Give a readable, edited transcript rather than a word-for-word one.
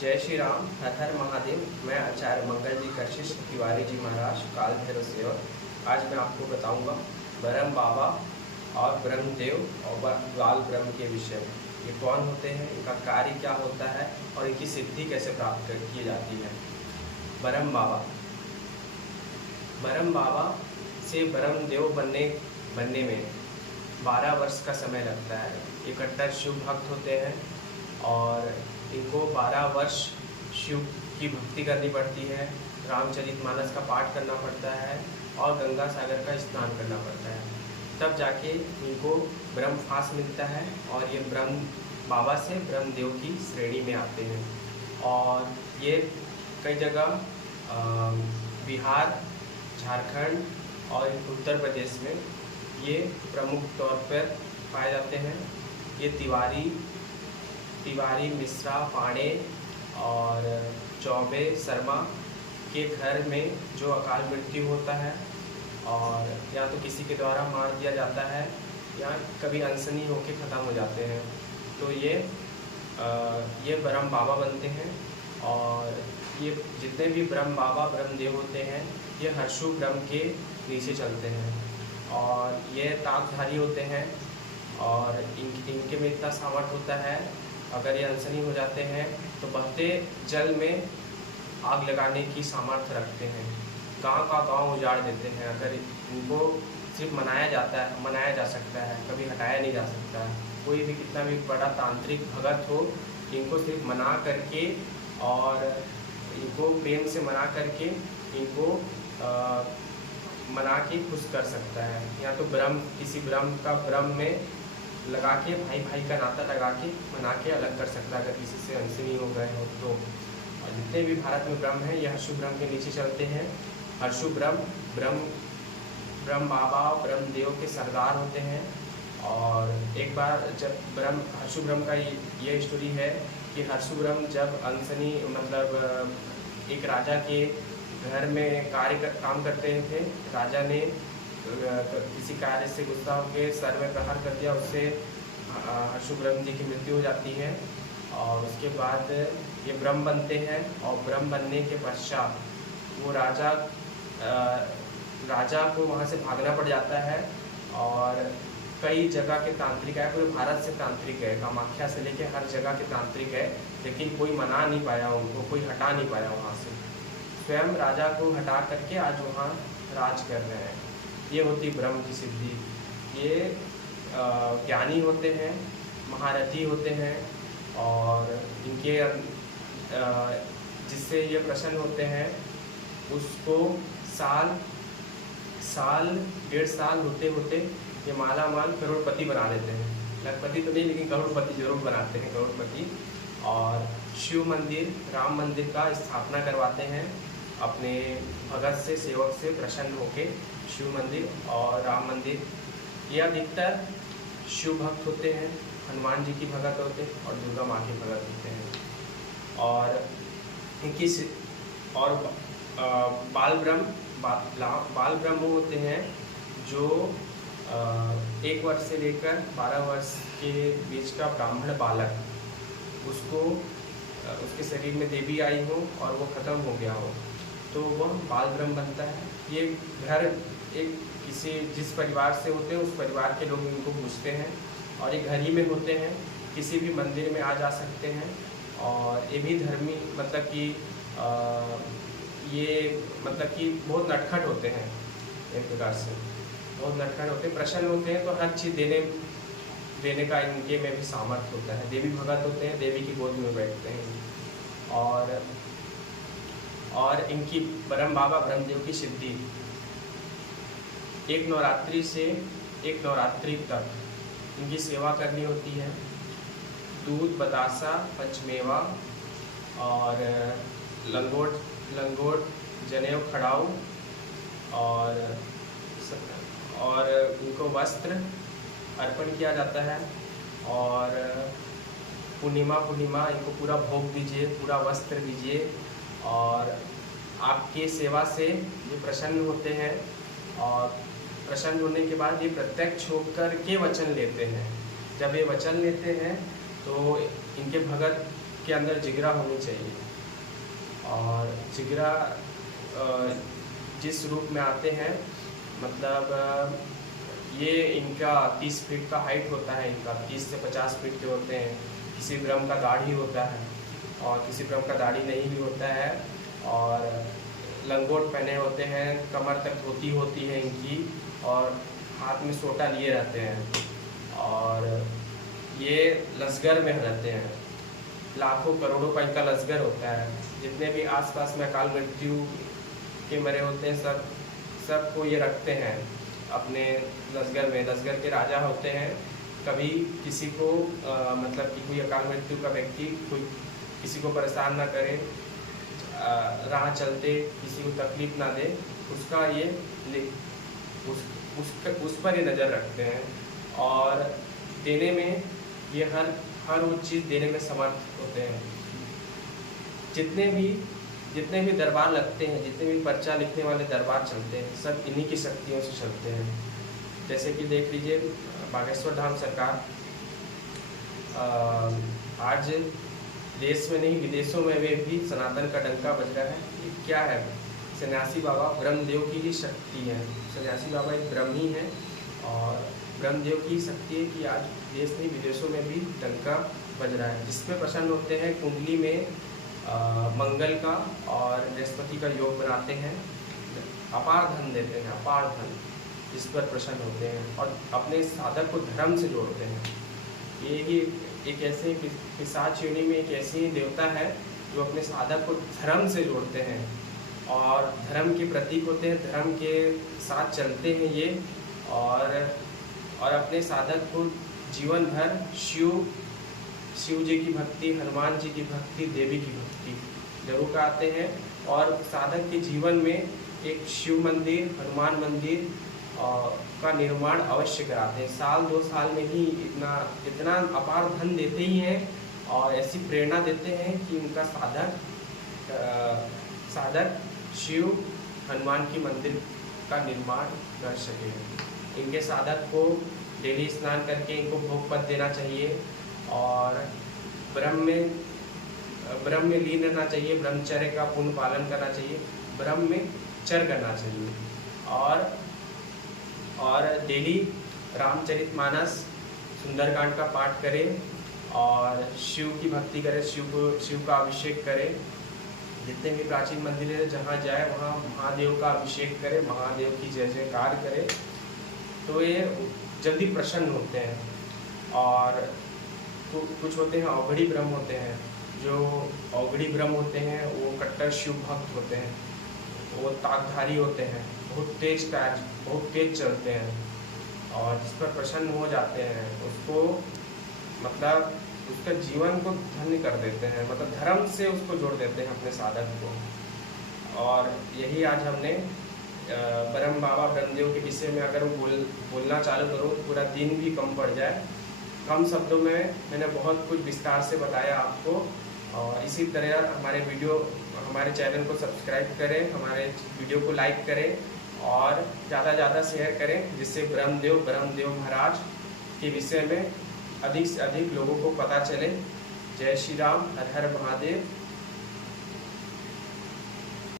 जय श्री राम, हर हर महादेव। मैं आचार्य मंगल जी कशिश तिवारी जी महाराज, काल भैरव सेवक। आज मैं आपको बताऊंगा ब्रह्म बाबा और ब्रह्मदेव और ग्वाल ब्रह्म के विषय में। ये कौन होते हैं, इनका कार्य क्या होता है और इनकी सिद्धि कैसे प्राप्त की जाती है। ब्रह्म बाबा से ब्रह्मदेव बनने में 12 वर्ष का समय लगता है। ये कट्टर शिव भक्त होते हैं और इनको 12 वर्ष शिव की भक्ति करनी पड़ती है, रामचरितमानस का पाठ करना पड़ता है और गंगा सागर का स्नान करना पड़ता है। तब जाके इनको ब्रह्म फास मिलता है और ये ब्रह्म बाबा से ब्रह्मदेव की श्रेणी में आते हैं। और ये कई जगह बिहार, झारखंड और उत्तर प्रदेश में ये प्रमुख तौर पर पाए जाते हैं। ये तिवारी, मिश्रा, पांडे और चौबे, शर्मा के घर में जो अकाल मृत्यु होता है और या तो किसी के द्वारा मार दिया जाता है या कभी अनसनी होकर ख़त्म हो जाते हैं, तो ये ब्रह्म बाबा बनते हैं। और ये जितने भी ब्रह्म बाबा ब्रह्मदेव होते हैं ये हर्षु ब्रह्म के नीचे चलते हैं और ये ताकधारी होते हैं और इनके में इतना सामर्थ्य होता है, अगर ये अनसनी हो जाते हैं तो बहते जल में आग लगाने की सामर्थ्य रखते हैं। गांव का गांव उजाड़ देते हैं। अगर इनको सिर्फ मनाया जा सकता है, कभी हटाया नहीं जा सकता है। कोई भी कितना भी बड़ा तांत्रिक भगत हो, इनको सिर्फ मना करके और इनको प्रेम से मना करके इनको मना के खुश कर सकता है। या तो किसी ब्रह्म में लगा के भाई का नाता लगा के मना के अलग कर सकता है, अगर किसी से अनसनी हो गए हो तो। और जितने भी भारत में ब्रह्म हैं ये हर्षु ब्रह्म के नीचे चलते हैं। हर्षु ब्रह्म बाबा ब्रह्मदेव के सरदार होते हैं। और एक बार जब हर्षु ब्रह्म का ये स्टोरी है कि हर्षु ब्रह्म जब अनसनी एक राजा के घर में काम करते थे। राजा ने किसी कार्य से गुस्सा होकर सर में प्रहार कर दिया, उससे हर्षु ब्रह्म जी की मृत्यु हो जाती है। और उसके बाद ये ब्रह्म बनते हैं और ब्रह्म बनने के पश्चात वो राजा को वहाँ से भागना पड़ जाता है। और कई जगह के तांत्रिक है, पूरे भारत से तांत्रिक है, कामाख्या से लेके हर जगह के तांत्रिक है, लेकिन कोई मना नहीं पाया उनको, कोई हटा नहीं पाया वहाँ से। स्वयं राजा को हटा करके आज वहाँ राज कर रहे हैं। ये होती ब्रह्म की सिद्धि। ये ज्ञानी होते हैं, महारथी होते हैं और इनके जिससे ये प्रसन्न होते हैं उसको डेढ़ साल होते ये माला माल करोड़पति बना देते हैं। लखपति तो नहीं, लेकिन करोड़पति जरूर बनाते हैं, करोड़पति। और शिव मंदिर, राम मंदिर का स्थापना करवाते हैं अपने भगत से, सेवक से प्रसन्न होके। शिव मंदिर और राम मंदिर, ये अधिकतर शिव भक्त होते हैं, हनुमान जी की भगत होते हैं और दुर्गा माँ के भगत होते हैं। और बाल ब्रह्म होते हैं जो 1 वर्ष से लेकर 12 वर्ष के बीच का ब्राह्मण बालक, उसके शरीर में देवी आई हो और वो ख़त्म हो गया हो तो वह बाल ब्रह्म बनता है। ये घर जिस परिवार से होते हैं उस परिवार के लोग इनको पूछते हैं और ये घर ही में होते हैं, किसी भी मंदिर में आ जा सकते हैं। और ये भी धर्मी मतलब कि बहुत नटखट होते हैं, एक प्रकार से बहुत नटखट होते हैं, प्रसन्न होते हैं, तो हर चीज़ देने का इनके में भी सामर्थ्य होता है। देवी भगत होते हैं, देवी की गोद में बैठते हैं। और इनकी ब्रह्म बाबा ब्रह्मदेव की सिद्धि एक नवरात्रि से एक नवरात्रि तक इनकी सेवा करनी होती है। दूध, बतासा, पंचमेवा और लंगोट, जनेऊ, खड़ाऊ और उनको वस्त्र अर्पण किया जाता है। और पूर्णिमा इनको पूरा भोग दीजिए, पूरा वस्त्र दीजिए। और आपके सेवा से ये प्रसन्न होते हैं और प्रसन्न होने के बाद ये प्रत्यक्ष होकर के वचन लेते हैं। जब ये वचन लेते हैं तो इनके भगत उसके अंदर जिगरा होनी चाहिए। और जिगरा जिस रूप में आते हैं, मतलब ये इनका 30 फीट का हाइट होता है, इनका 30 से 50 फीट के होते हैं। किसी ब्रह्म का दाढ़ी होता है और किसी ब्रह्म का दाढ़ी नहीं भी होता है, और लंगोट पहने होते हैं, कमर तक धोती होती है इनकी, और हाथ में सोटा लिए रहते हैं। और ये लश्कर में रहते हैं, लाखों करोड़ों का इनका लश्कर होता है। जितने भी आसपास में अकाल मृत्यु के मरे होते हैं, सबको ये रखते हैं अपने लश्कर में। लश्कर के राजा होते हैं। कभी किसी को मतलब कि कोई अकाल मृत्यु का व्यक्ति कोई किसी को परेशान ना करे, राह चलते किसी को तकलीफ ना दे, उसका ये उस पर ये नज़र रखते हैं। और देने में ये हर वो चीज़ देने में समर्थ होते हैं। जितने भी दरबार लगते हैं, जितने भी पर्चा लिखने वाले दरबार चलते हैं, सब इन्हीं की शक्तियों से चलते हैं। जैसे कि देख लीजिए बागेश्वर धाम सरकार आज देश में नहीं विदेशों में भी सनातन का डंका बज रहा है। ये क्या है? सन्यासी बाबा ब्रह्मदेव की ही शक्ति है। सन्यासी बाबा एक ब्रह्मी है और ब्रह्मदेव की शक्ति है कि आज देश नहीं विदेशों में भी डंका बज रहा है। जिसमें प्रसन्न होते हैं, कुंडली में मंगल का और बृहस्पति का योग बनाते हैं, अपार धन देते हैं, अपार धन, जिस पर प्रसन्न होते हैं और अपने साधक को धर्म से जोड़ते हैं। ये एक ऐसे पिशाच योनि में एक ऐसी देवता है जो अपने साधक को धर्म से जोड़ते हैं और धर्म के प्रतीक होते हैं, धर्म के साथ चलते हैं ये, और अपने साधक को जीवन भर शिव जी की भक्ति, हनुमान जी की भक्ति, देवी की भक्ति जरूर कराते हैं। और साधक के जीवन में एक शिव मंदिर, हनुमान मंदिर का निर्माण अवश्य कराते हैं। साल 2 साल में ही इतना अपार धन देते ही हैं और ऐसी प्रेरणा देते हैं कि उनका साधक शिव हनुमान की मंदिर का निर्माण कर सके। इनके साधक को डेली स्नान करके इनको भोग पद देना चाहिए और ब्रह्म में लीन रहना चाहिए, ब्रह्मचर्य का पूर्ण पालन करना चाहिए, ब्रह्म में चर करना चाहिए और डेली रामचरितमानस, सुंदरकांड का पाठ करें और शिव की भक्ति करें, शिव का अभिषेक करें। जितने भी प्राचीन मंदिर है जहाँ जाए वहाँ महादेव का अभिषेक करें, महादेव की जय जयकार करें, तो ये जल्दी प्रसन्न होते हैं। और कुछ होते हैं अवघड़ी ब्रह्म होते हैं, जो अवघड़ी ब्रह्म होते हैं वो कट्टर शिव भक्त होते हैं, वो ताकधारी होते हैं, बहुत तेज चलते हैं और जिस पर प्रसन्न हो जाते हैं उसको मतलब उसका जीवन को धन्य कर देते हैं, मतलब धर्म से उसको जोड़ देते हैं अपने साधक को। और यही आज हमने ब्रह्म बाबा ब्रह्मदेव के विषय में अगर बोलना चालू करूँ तो पूरा दिन भी कम पड़ जाए। कम शब्दों में मैंने बहुत कुछ विस्तार से बताया आपको। और इसी तरह हमारे चैनल को सब्सक्राइब करें, हमारे वीडियो को लाइक करें और ज़्यादा से ज़्यादा शेयर करें, जिससे ब्रह्मदेव महाराज के विषय में अधिक से अधिक लोगों को पता चले। जय श्री राम, हर हर महादेव।